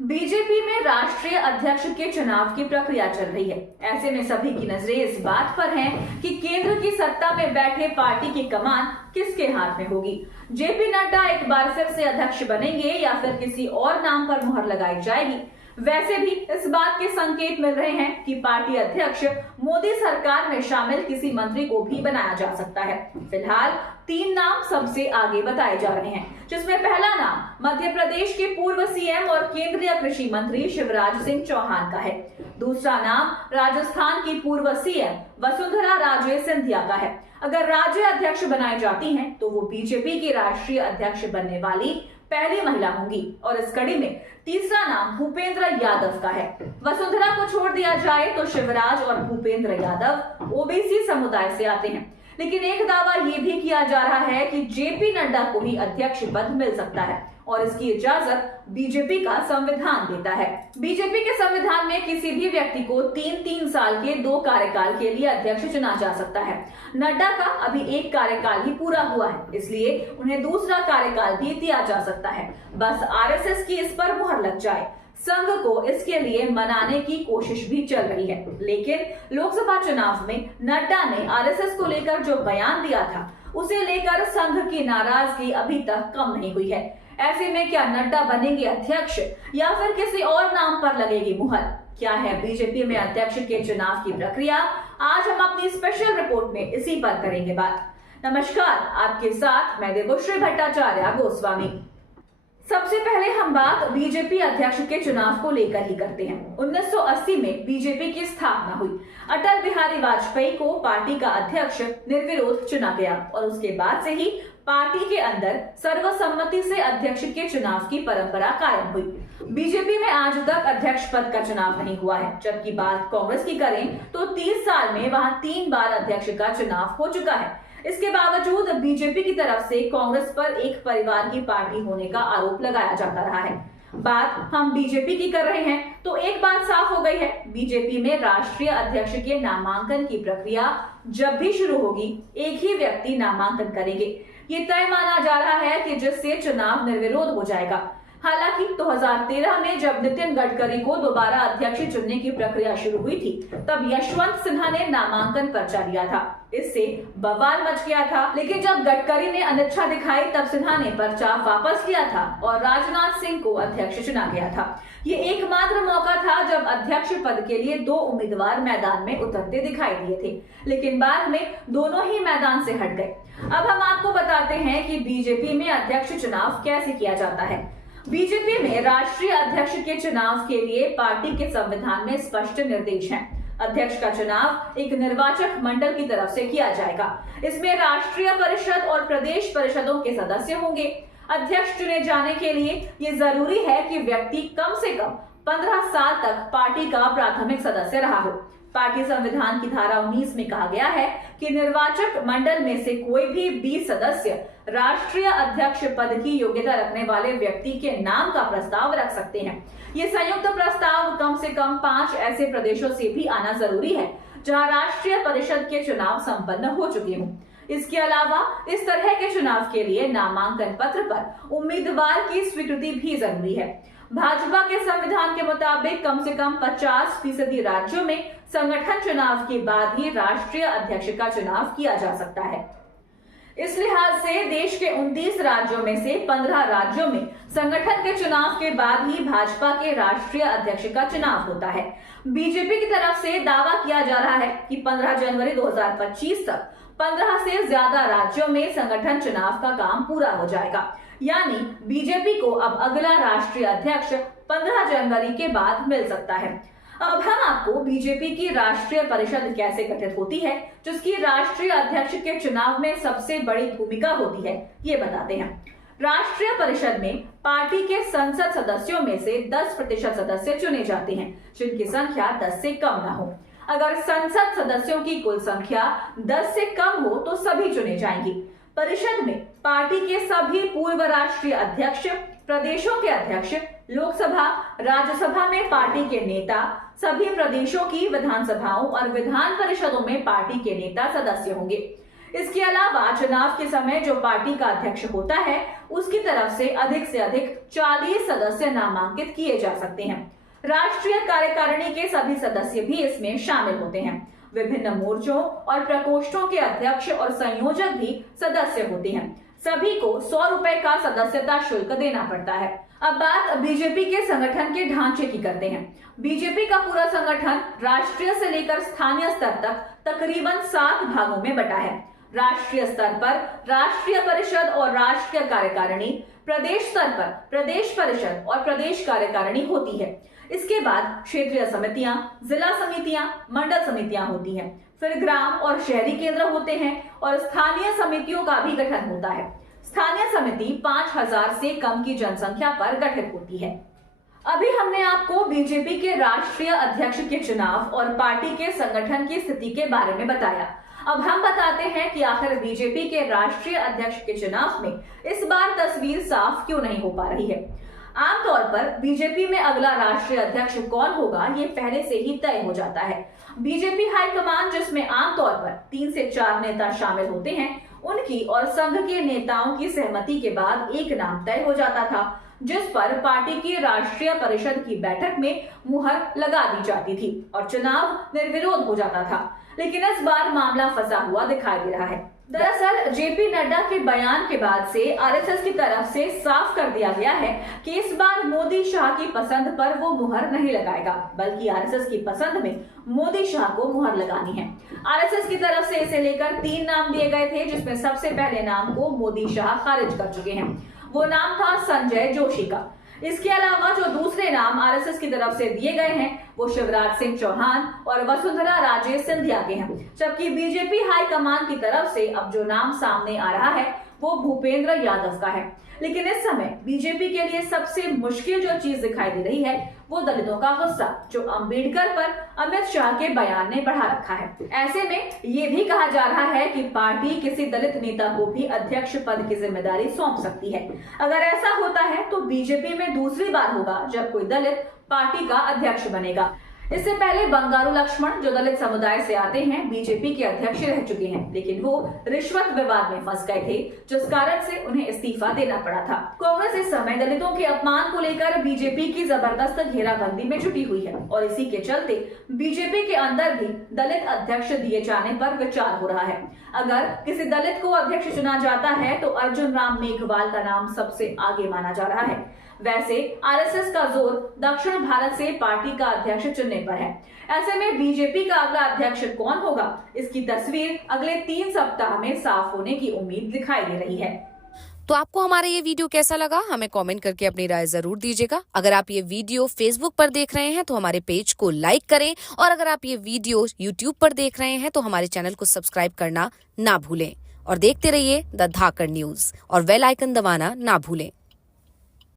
BJP में राष्ट्रीय अध्यक्ष के चुनाव की प्रक्रिया चल रही है। ऐसे में सभी की नजरें इस बात पर हैं कि केंद्र की सत्ता में बैठे पार्टी की कमान किसके हाथ में होगी। जेपी नड्डा एक बार फिर से अध्यक्ष बनेंगे या फिर किसी और नाम पर मुहर लगाई जाएगी। वैसे भी इस बात के संकेत मिल रहे हैं कि पार्टी अध्यक्ष मोदी सरकार में शामिल किसी मंत्री को भी बनाया जा सकता है। फिलहाल 3 नाम सबसे आगे बताए जा रहे हैं, जिसमें पहला नाम मध्य प्रदेश के पूर्व सीएम और केंद्रीय कृषि मंत्री शिवराज सिंह चौहान का है। दूसरा नाम राजस्थान की पूर्व सीएम वसुंधरा राजे सिंधिया का है। अगर राज्य अध्यक्ष बनाई जाती हैं, तो वो बीजेपी की राष्ट्रीय अध्यक्ष बनने वाली पहली महिला होंगी। और इस कड़ी में तीसरा नाम भूपेंद्र यादव का है। वसुंधरा को छोड़ दिया जाए तो शिवराज और भूपेंद्र यादव ओबीसी समुदाय से आते हैं, लेकिन एक दावा ये भी किया जा रहा है कि जेपी नड्डा को ही अध्यक्ष पद मिल सकता है और इसकी इजाजत बीजेपी का संविधान देता है। बीजेपी के संविधान में किसी भी व्यक्ति को 3-3 साल के 2 कार्यकाल के लिए अध्यक्ष चुना जा सकता है। नड्डा का अभी 1 कार्यकाल ही पूरा हुआ है, इसलिए उन्हें दूसरा कार्यकाल भी दिया जा सकता है। बस आरएसएस की इस पर मुहर लग जाए। संघ को इसके लिए मनाने की कोशिश भी चल रही है, लेकिन लोकसभा चुनाव में नड्डा ने आरएसएस को लेकर जो बयान दिया था, उसे लेकर संघ की नाराजगी अभी तक कम नहीं हुई है। ऐसे में क्या नड्डा बनेंगे अध्यक्ष या फिर किसी और नाम पर लगेगी मुहर? क्या है बीजेपी में अध्यक्ष के चुनाव की प्रक्रिया? आज हम अपनी स्पेशल रिपोर्ट में इसी पर करेंगे बात। नमस्कार, आपके साथ मैं देवश्री भट्टाचार्य गोस्वामी। सबसे पहले हम बात बीजेपी अध्यक्ष के चुनाव को लेकर ही करते हैं। 1980 में बीजेपी की स्थापना हुई। अटल बिहारी वाजपेयी को पार्टी का अध्यक्ष निर्विरोध चुना गया और उसके बाद से ही पार्टी के अंदर सर्वसम्मति से अध्यक्ष के चुनाव की परंपरा कायम हुई। बीजेपी में आज तक अध्यक्ष पद का चुनाव नहीं हुआ है, जबकि बात कांग्रेस की करें तो 30 साल में वहां 3 बार अध्यक्ष का चुनाव हो चुका है। इसके बावजूद बीजेपी की तरफ से कांग्रेस पर एक परिवार की पार्टी होने का आरोप लगाया जाता रहा है। बात हम बीजेपी की कर रहे हैं तो एक बात साफ हो गई है, बीजेपी में राष्ट्रीय अध्यक्ष के नामांकन की प्रक्रिया जब भी शुरू होगी, एक ही व्यक्ति नामांकन करेंगे। ये तय माना जा रहा है कि जिससे चुनाव निर्विरोध हो जाएगा। हालांकि 2013 में जब नितिन गडकरी को दोबारा अध्यक्ष चुनने की प्रक्रिया शुरू हुई थी, तब यशवंत सिन्हा ने नामांकन पर्चा दिया था। इससे बवाल मच गया था, लेकिन जब गडकरी ने अनिच्छा दिखाई तब सिन्हा ने पर्चा वापस लिया था और राजनाथ सिंह को अध्यक्ष चुना गया था। ये एकमात्र मौका था जब अध्यक्ष पद के लिए 2 उम्मीदवार मैदान में उतरते दिखाई दिए थे, लेकिन बाद में दोनों ही मैदान से हट गए। अब हम आपको बताते हैं कि बीजेपी में अध्यक्ष चुनाव कैसे किया जाता है। बीजेपी में राष्ट्रीय अध्यक्ष के चुनाव के लिए पार्टी के संविधान में स्पष्ट निर्देश हैं। अध्यक्ष का चुनाव एक निर्वाचक मंडल की तरफ से किया जाएगा। इसमें राष्ट्रीय परिषद और प्रदेश परिषदों के सदस्य होंगे। अध्यक्ष चुने जाने के लिए ये जरूरी है कि व्यक्ति कम से कम 15 साल तक पार्टी का प्राथमिक सदस्य रहा हो। पार्टी संविधान की धारा 19 में कहा गया है कि निर्वाचक मंडल में से कोई भी 20 सदस्य राष्ट्रीय अध्यक्ष पद की योग्यता रखने वाले व्यक्ति के नाम का प्रस्ताव रख सकते हैं। ये संयुक्त प्रस्ताव कम से कम 5 ऐसे प्रदेशों से भी आना जरूरी है जहां राष्ट्रीय परिषद के चुनाव संपन्न हो चुके हों। इसके अलावा इस तरह के चुनाव के लिए नामांकन पत्र पर उम्मीदवार की स्वीकृति भी जरूरी है। भाजपा के संविधान के मुताबिक कम से कम 50% राज्यों में संगठन चुनाव के बाद ही राष्ट्रीय अध्यक्ष का चुनाव किया जा सकता है। इस लिहाज से देश के 29 राज्यों में से 15 राज्यों में संगठन के चुनाव के बाद ही भाजपा के राष्ट्रीय अध्यक्ष का चुनाव होता है। बीजेपी की तरफ से दावा किया जा रहा है कि 15 जनवरी 2025 तक 15 से ज्यादा राज्यों में संगठन चुनाव का काम पूरा हो जाएगा। यानी बीजेपी को अब अगला राष्ट्रीय अध्यक्ष 15 जनवरी के बाद मिल सकता है। अब हम आपको बीजेपी की राष्ट्रीय परिषद कैसे गठित होती है, जिसकी राष्ट्रीय अध्यक्ष के चुनाव में सबसे बड़ी भूमिका होती है, ये बताते हैं। राष्ट्रीय परिषद में पार्टी के संसद सदस्यों में से 10% सदस्य चुने जाते हैं, जिनकी संख्या 10 से कम न हो। अगर संसद सदस्यों की कुल संख्या 10 से कम हो तो सभी चुने जाएंगे। परिषद में पार्टी के सभी पूर्व राष्ट्रीय अध्यक्ष, प्रदेशों के अध्यक्ष, लोकसभा, राज्यसभा में पार्टी के नेता, सभी प्रदेशों की विधानसभाओं और विधान परिषदों में पार्टी के नेता सदस्य होंगे। इसके अलावा चुनाव के समय जो पार्टी का अध्यक्ष होता है उसकी तरफ से अधिक 40 सदस्य नामांकित किए जा सकते हैं। राष्ट्रीय कार्यकारिणी के सभी सदस्य भी इसमें शामिल होते हैं। विभिन्न मोर्चों और प्रकोष्ठों के अध्यक्ष और संयोजक भी सदस्य होते हैं। सभी को 100 रुपए का सदस्यता शुल्क देना पड़ता है। अब बात बीजेपी के संगठन के ढांचे की करते हैं। बीजेपी का पूरा संगठन राष्ट्रीय से लेकर स्थानीय स्तर तक तकरीबन 7 भागों में बटा है। राष्ट्रीय स्तर पर राष्ट्रीय परिषद और राष्ट्रीय कार्यकारिणी, प्रदेश स्तर पर प्रदेश परिषद और प्रदेश कार्यकारिणी होती है। इसके बाद क्षेत्रीय समितियां, जिला समितियां, मंडल समितियां होती हैं। फिर ग्राम और शहरी केंद्र होते हैं और स्थानीय समितियों का भी गठन होता है। स्थानीय समिति 5000 से कम की जनसंख्या पर गठित होती है। अभी हमने आपको बीजेपी के राष्ट्रीय अध्यक्ष के चुनाव और पार्टी के संगठन की स्थिति के बारे में बताया। अब हम बताते हैं कि आखिर बीजेपी के राष्ट्रीय अध्यक्ष के चुनाव में इस बार तस्वीर साफ क्यों नहीं हो पा रही है। आमतौर पर बीजेपी में अगला राष्ट्रीय अध्यक्ष कौन होगा ये पहले से ही तय हो जाता है। बीजेपी हाईकमान, जिसमें आमतौर पर 3 से 4 नेता शामिल होते हैं, उनकी और संघ के नेताओं की सहमति के बाद एक नाम तय हो जाता था, जिस पर पार्टी की राष्ट्रीय परिषद की बैठक में मुहर लगा दी जाती थी और चुनाव निर्विरोध हो जाता था। लेकिन इस बार मामला फंसा हुआ दिखाई दे रहा है। दरअसल जेपी नड्डा के बयान के बाद से आरएसएस की तरफ से साफ कर दिया गया है कि इस बार मोदी शाह की पसंद पर वो मुहर नहीं लगाएगा, बल्कि आरएसएस की पसंद में मोदी शाह को मुहर लगानी है। आरएसएस की तरफ से इसे लेकर 3 नाम दिए गए थे, जिसमें सबसे पहले नाम को मोदी शाह खारिज कर चुके हैं। वो नाम था संजय जोशी का। इसके अलावा जो दूसरे नाम आरएसएस की तरफ से दिए गए हैं वो शिवराज सिंह चौहान और वसुंधरा राजे सिंधिया के हैं, जबकि बीजेपी हाईकमान की तरफ से अब जो नाम सामने आ रहा है वो भूपेंद्र यादव का है। लेकिन इस समय बीजेपी के लिए सबसे मुश्किल जो चीज दिखाई दे रही है वो दलितों का गुस्सा, जो अंबेडकर पर अमित शाह के बयान ने बढ़ा रखा है। ऐसे में ये भी कहा जा रहा है कि पार्टी किसी दलित नेता को भी अध्यक्ष पद की जिम्मेदारी सौंप सकती है। अगर ऐसा होता है तो बीजेपी में दूसरी बार होगा जब कोई दलित पार्टी का अध्यक्ष बनेगा। इससे पहले बंगारू लक्ष्मण, जो दलित समुदाय से आते हैं, बीजेपी के अध्यक्ष रह चुके हैं, लेकिन वो रिश्वत विवाद में फंस गए थे, जिस कारण से उन्हें इस्तीफा देना पड़ा था। कांग्रेस इस समय दलितों के अपमान को लेकर बीजेपी की जबरदस्त घेराबंदी में जुटी हुई है और इसी के चलते बीजेपी के अंदर भी दलित अध्यक्ष दिए जाने पर विचार हो रहा है। अगर किसी दलित को अध्यक्ष चुना जाता है तो अर्जुन राम मेघवाल का नाम सबसे आगे माना जा रहा है। वैसे आरएसएस का जोर दक्षिण भारत से पार्टी का अध्यक्ष चुनने पर है। ऐसे में बीजेपी का अगला अध्यक्ष कौन होगा, इसकी तस्वीर अगले 3 सप्ताह में साफ होने की उम्मीद दिखाई दे रही है। तो आपको हमारा ये वीडियो कैसा लगा, हमें कमेंट करके अपनी राय जरूर दीजिएगा। अगर आप ये वीडियो फेसबुक पर देख रहे हैं तो हमारे पेज को लाइक करें, और अगर आप ये वीडियो यूट्यूब पर देख रहे हैं तो हमारे चैनल को सब्सक्राइब करना ना भूलें। और देखते रहिए द धाकड़ न्यूज और बेल आइकन दबाना ना भूलें।